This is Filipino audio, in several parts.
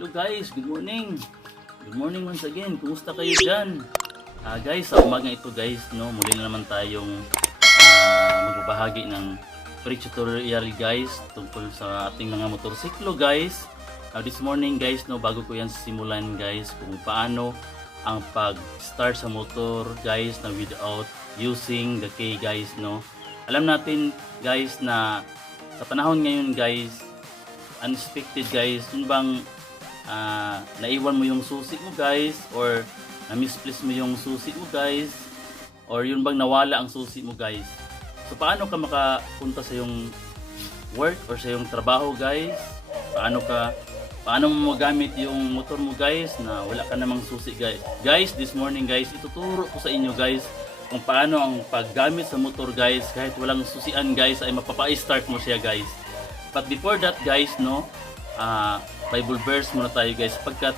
Hello guys, good morning. Good morning once again. Kumusta kayo dyan? Guys, sa umaga ito guys, no, muli na naman tayong magbabahagi ng pre-tutorial guys tungkol sa ating mga motorsiklo guys. This morning guys, no, bago ko yan simulan guys kung paano ang pag-start sa motor guys na without using the key guys, no. Alam natin guys na sa panahon ngayon guys, unexpected guys, yun bang naiwan mo yung susi mo guys, or na-misplace mo yung susi mo guys, or yun bang nawala ang susi mo guys. So paano ka makapunta sa yung work or sa yung trabaho guys? Paano mo magamit yung motor mo guys na wala ka namang susi guys? Guys, this morning guys, ituturo ko sa inyo guys kung paano ang paggamit sa motor guys kahit walang susian guys ay mapapa-start mo siya guys. But before that guys, no, Bible verse muna tayo guys, pagkat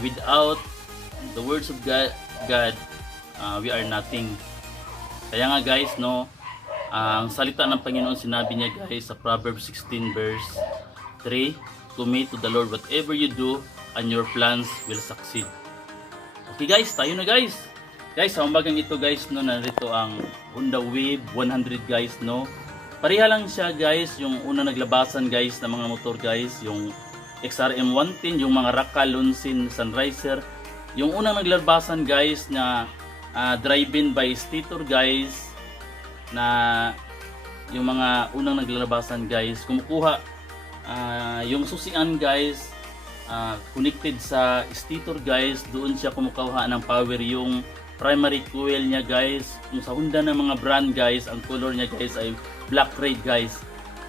without the words of God, we are nothing. Kaya nga guys, no, ang salita ng Panginoon sinabi niya guys sa Proverbs 16 verse 3, commit to the Lord whatever you do and your plans will succeed. Okay guys, tayo na guys. Guys, sa umagang ito guys, no, narito ang Honda Wave 100 guys, no. Pareha lang siya guys, yung una naglabasan guys ng mga motor guys, yung XRM 110, yung mga Raka, Lonsin, Sunriser. Yung unang naglabasan guys na drive-in by stator guys, na yung mga unang naglalabasan guys, kumukuha yung susian guys, connected sa stator guys, doon siya kumukuha ng power yung primary coil niya guys. Kung sa Honda ng mga brand guys, ang color niya guys ay black red guys.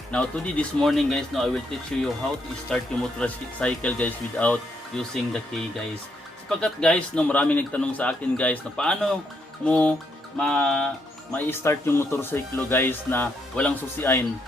Now today, this morning guys, no, I will teach you how to start yung motorcycle guys without using the key guys. Sapagkat guys, no, maraming nagtanong sa akin guys na paano mo ma-start yung motorsiklo guys na walang susian.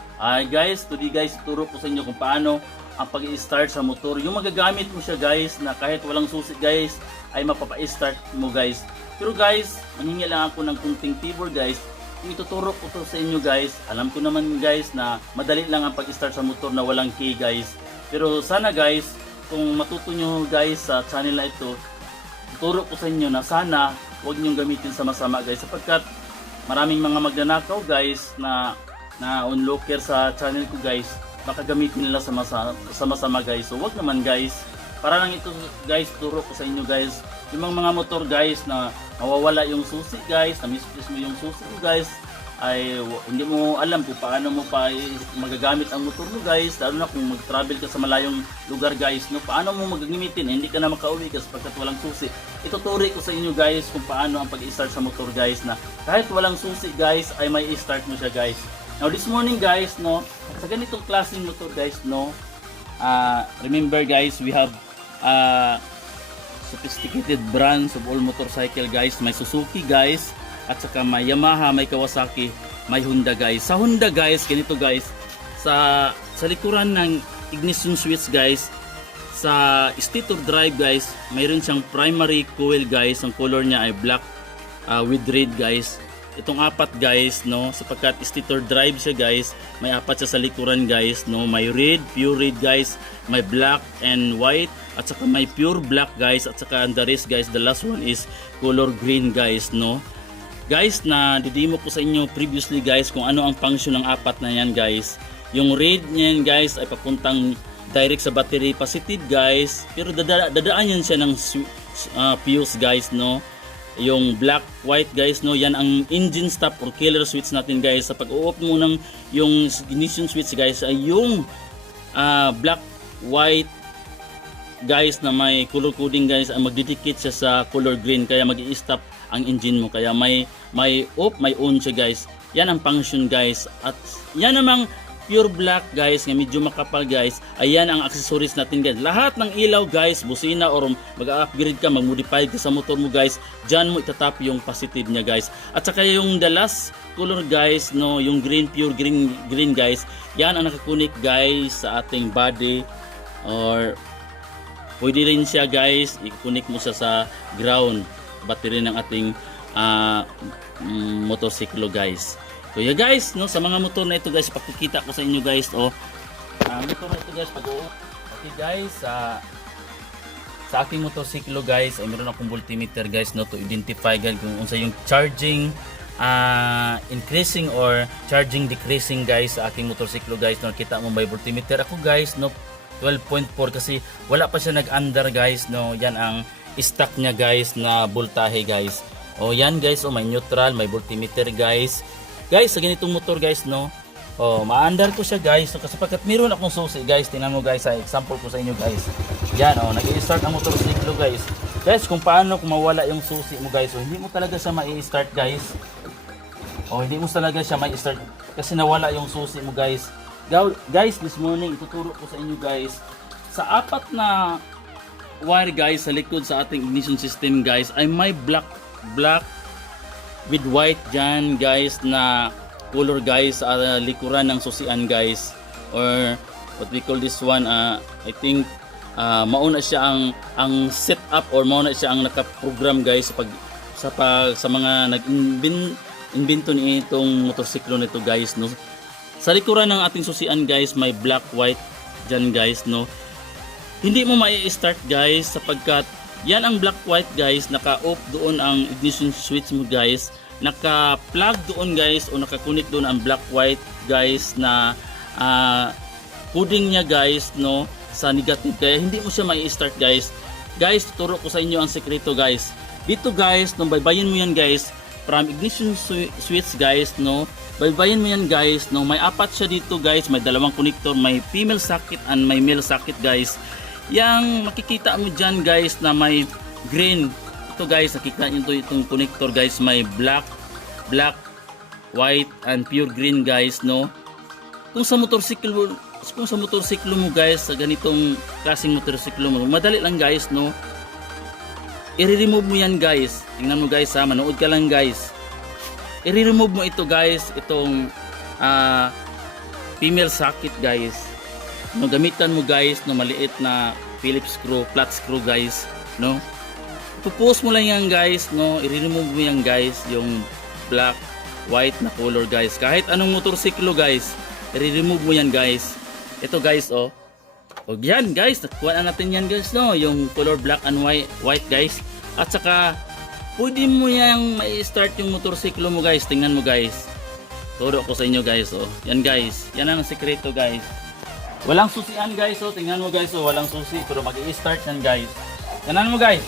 Guys, today guys, turo ko sa inyo kung paano ang pag-i-start sa motor. Yung magagamit mo siya guys na kahit walang susi guys ay mapapa-start mo guys. Pero guys, manghingi lang ako ng kunting favor guys. Kung ituturo ko to sa inyo guys, alam ko naman guys na madali lang ang pag-start sa motor na walang key guys. Pero sana guys, kung matuto nyo guys sa channel na ito, ituturo ko sa inyo na sana huwag nyo gamitin sa masama guys. Sapagkat maraming mga magnanakaw guys na onlooker sa channel ko guys, baka gamitin nila sa masama guys. So huwag naman guys. Para lang ito guys, turo ko sa inyo guys, yung mga motor guys na mawawala yung susi guys, na misplace mo yung susi mo guys, ay hindi mo alam kung paano mo pa magagamit ang motor mo guys, lalo na kung mag-travel ka sa malayong lugar guys, no, paano mo magagamitin, hindi ka na makauwi kasi pagkat walang susi. Ituturo ko sa inyo guys kung paano ang pag-start sa motor guys na kahit walang susi guys ay may i-start mo siya guys. Now this morning guys, no, sa ganitong klaseng motor guys, no, remember guys, we have sophisticated brands of all motorcycle guys. May Suzuki guys, at saka may Yamaha, may Kawasaki, may Honda guys. Sa Honda guys, ganito guys, sa likuran ng ignition switch guys, sa stator drive guys, mayroon siyang primary coil guys. Ang color niya ay black with red guys. Itong apat guys, no, sapagkat stator drive siya guys, may apat siya sa likuran guys, no, may red, pure red guys, may black and white, at saka may pure black guys, at saka the rest guys, the last one is color green guys, no. Guys, na didemo ko sa inyo previously guys kung ano ang function ng apat na yan guys. Yung red niyan guys ay papuntang direct sa battery positive guys, pero dadaan yan siya ng fuse guys, no. Yung black white guys, no, yan ang engine stop or killer switch natin guys. Sa pag-o-off mo ng yung ignition switch guys ay yung black white guys na may color coding guys ay magdedicate siya sa color green, kaya mag-i-stop ang engine mo, kaya may off, may on siya guys. Yan ang function guys. At yan namang pure black guys na medyo makapal guys, ayan ang accessories natin guys. Lahat ng ilaw guys, busina or mag-upgrade ka, mag-modify ka sa motor mo guys, dyan mo itatap yung positive niya guys. At saka yung the last color guys, no, yung green, pure green guys, yan ang nakakunik guys sa ating body, or pwede rin siya guys, i-connect mo siya sa ground battery ng ating motorsiklo guys. So yeah guys, no, sa mga motor na ito guys, pakikita ko sa inyo guys, motor na ito guys, okay guys, sa aking motorsiklo guys ay meron akong voltmeter guys no to identify guys kung unsa yung charging increasing or charging decreasing guys sa aking motorsiklo guys no. Kita mo may voltmeter ako guys no 12.4 kasi wala pa siya nag-under guys no. Yan ang stock niya guys na voltahe guys. O yan guys, may neutral, may voltmeter guys. Guys, sa ganitong motor guys no. Ma-under ko siya guys. So kapag meron akong susi guys, tingnan mo guys, example ko sa inyo guys. Yan nag-i-start ang motorsiklo guys. Guys, kung paano kung mawala yung susi mo guys. So hindi mo talaga siya mai-start guys. Hindi mo talaga siya mai-start kasi nawala yung susi mo guys. Guys, this morning ituturo ko sa inyo guys. Sa apat na wire guys sa likod sa ating ignition system guys ay may black with white dyan guys na color guys sa likuran ng susian guys, or what we call this one I think mauna siya ang setup or mauna siya ang naka-program guys sa mga nag-invento ni itong motorsiklo nito guys no. Sa likuran ng ating susian guys may black white dyan guys no. Hindi mo mai-start guys sapagkat yan ang black white guys, naka-off doon ang ignition switch mo guys. Naka-plug doon guys o naka-connect doon ang black white guys na coding niya guys no sa negative, kaya hindi mo siya mai-start guys. Guys, tuturo ko sa inyo ang sekreto guys. Dito guys, no, baybayin mo yan guys from ignition switch guys no. Baybayin mo yan guys no. May apat siya dito guys, may dalawang connector, may female socket and may male socket guys. Yang makikita mo dyan guys na may green. Ito guys, nakikita nyo itong connector guys, may black, white and pure green guys no. Kung sa motorsiklo mo guys, sa ganitong klaseng motorsiklo mo, madali lang guys no. I-remove mo yan guys. Tingnan mo guys manood ka lang guys. I-remove mo ito guys, itong female socket guys. No, gamitan mo guys no maliit na Phillips screw, flat screw guys no. Pupost mo lang yan guys no, i-remove mo yan guys yung black, white na color guys. Kahit anong motorsiklo guys, i-remove mo yan guys. Ito guys yan guys, nakuha na natin yan guys no, yung color black and white guys. At saka pwede mo yang mai-start yung motorsiklo mo guys. Tingnan mo guys, turo ko sa inyo guys yan guys, yan ang sekreto guys. Walang susian guys tingnan mo guys walang susi pero mag-i-start yan guys. Tingnan mo guys.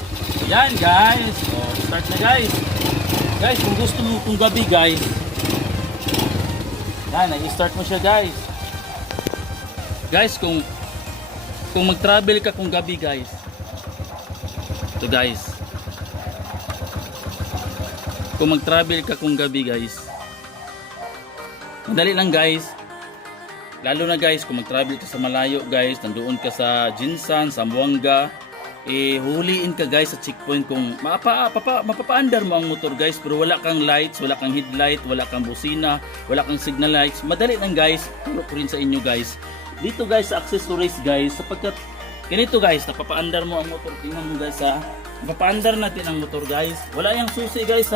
Yan guys. Start na guys. Guys, kung gusto mo kung gabi guys. Yan, i-start mo siya guys. Guys, kung mag-travel ka kung gabi guys. Ito guys. Kung mag-travel ka kung gabi guys. Madali lang guys. Lalo na guys, kung mag-travel ka sa malayo guys, nandoon ka sa Jinsan, Zamboanga, huhuliin ka guys sa checkpoint kung mapapaandar mo ang motor guys pero wala kang lights, wala kang headlight, wala kang busina, wala kang signal lights. Madali lang guys, turo ko rin sa inyo guys. Dito guys sa accessories guys, sapagkat ganito guys, napapaandar mo ang motor. Tingnan mo guys napapaandar natin ang motor guys. Wala yung susi guys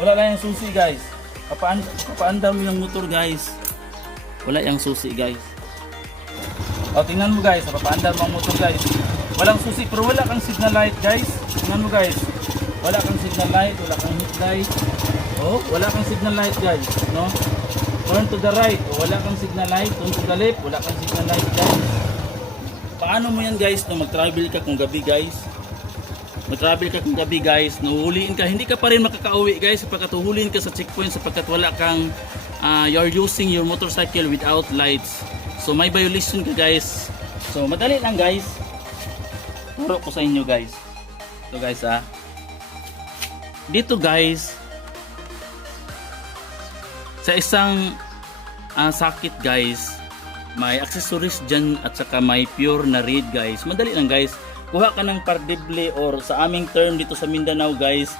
wala lang yung susi guys. Papaandar mo yung motor guys. Wala yung susi guys. Tingnan mo guys, napapaandar mo ang motor guys. Walang susi pero wala kang signal light guys. Tingnan mo guys. Wala kang signal light, wala kang headlight. Wala kang signal light guys, no? Turn to the right, wala kang signal light. Turn to the left, wala kang signal light guys. Paano mo yan guys no mag-travel ka kung gabi guys? Mag-travel ka kung gabi guys, nahuhuliin ka, hindi ka pa rin makakauwi guys sapagkat huhuliin ka sa checkpoint sapagkat wala kang you're using your motorcycle without lights. So may violation ka guys. So madali lang guys. Turo ko sa inyo guys. Ito guys dito guys sa isang socket guys may accessories dyan at saka may pure na red guys. Madali lang guys. Kuha ka ng pardible or sa aming term dito sa Mindanao guys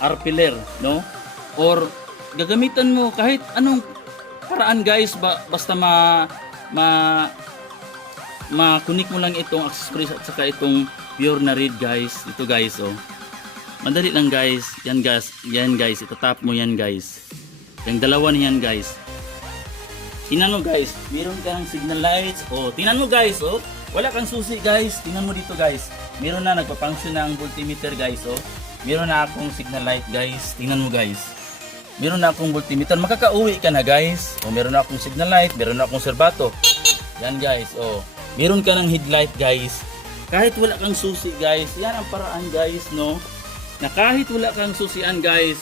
arpiler no, or gagamitan mo kahit anong paraan guys basta ma-connect mo lang itong accessories at saka itong pure na red guys. Ito guys madali lang guys. Yan guys itatap mo yan guys. Yung dalawa niyan guys. Tingnan mo guys, meron kang signal lights. Tingnan mo guys wala kang susi guys, tingnan mo dito guys. Meron na nagpa-function na ang multimeter guys, oh. Meron na akong signal light guys, tingnan mo guys. Meron na akong multimeter, makakauwi ka na guys. O meron na akong signal light, meron na akong serbato. Yan guys, oh. Meron ka ng headlight guys. Kahit wala kang susi guys, yan ang paraan guys, no. Na kahit wala kang susian guys,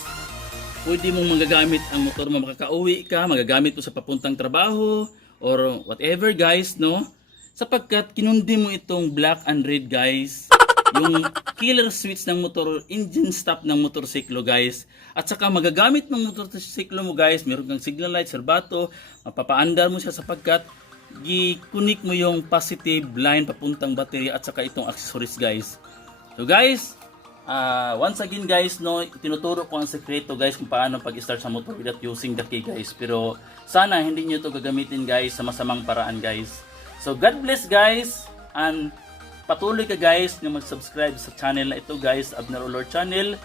pwede mong magagamit ang motor mo, makakauwi ka, magagamit mo sa papuntang trabaho or whatever guys, no. Sapagkat kinundi mo itong black and red guys, yung killer switch ng motor, engine stop ng motorsiklo guys. At saka magagamit ng motorsiklo mo guys, meron kang signal light, serbato, mapapaandar mo siya sapagkat i-connect mo yung positive line papuntang battery at saka itong accessories guys. So guys, once again guys, no, tinuturo ko ang sekreto guys kung paano pag-start sa motor without using the key guys. Pero sana hindi nyo ito gagamitin guys sa masamang paraan guys. So God bless guys, and patuloy ka guys na mag-subscribe sa channel na ito guys, Abner Olor channel,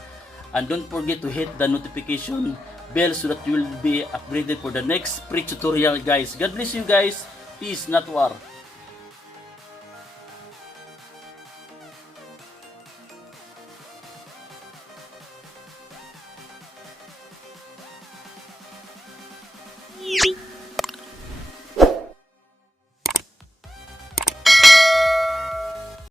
and don't forget to hit the notification bell so that you will be upgraded for the next pre-tutorial guys. God bless you guys, peace, not war.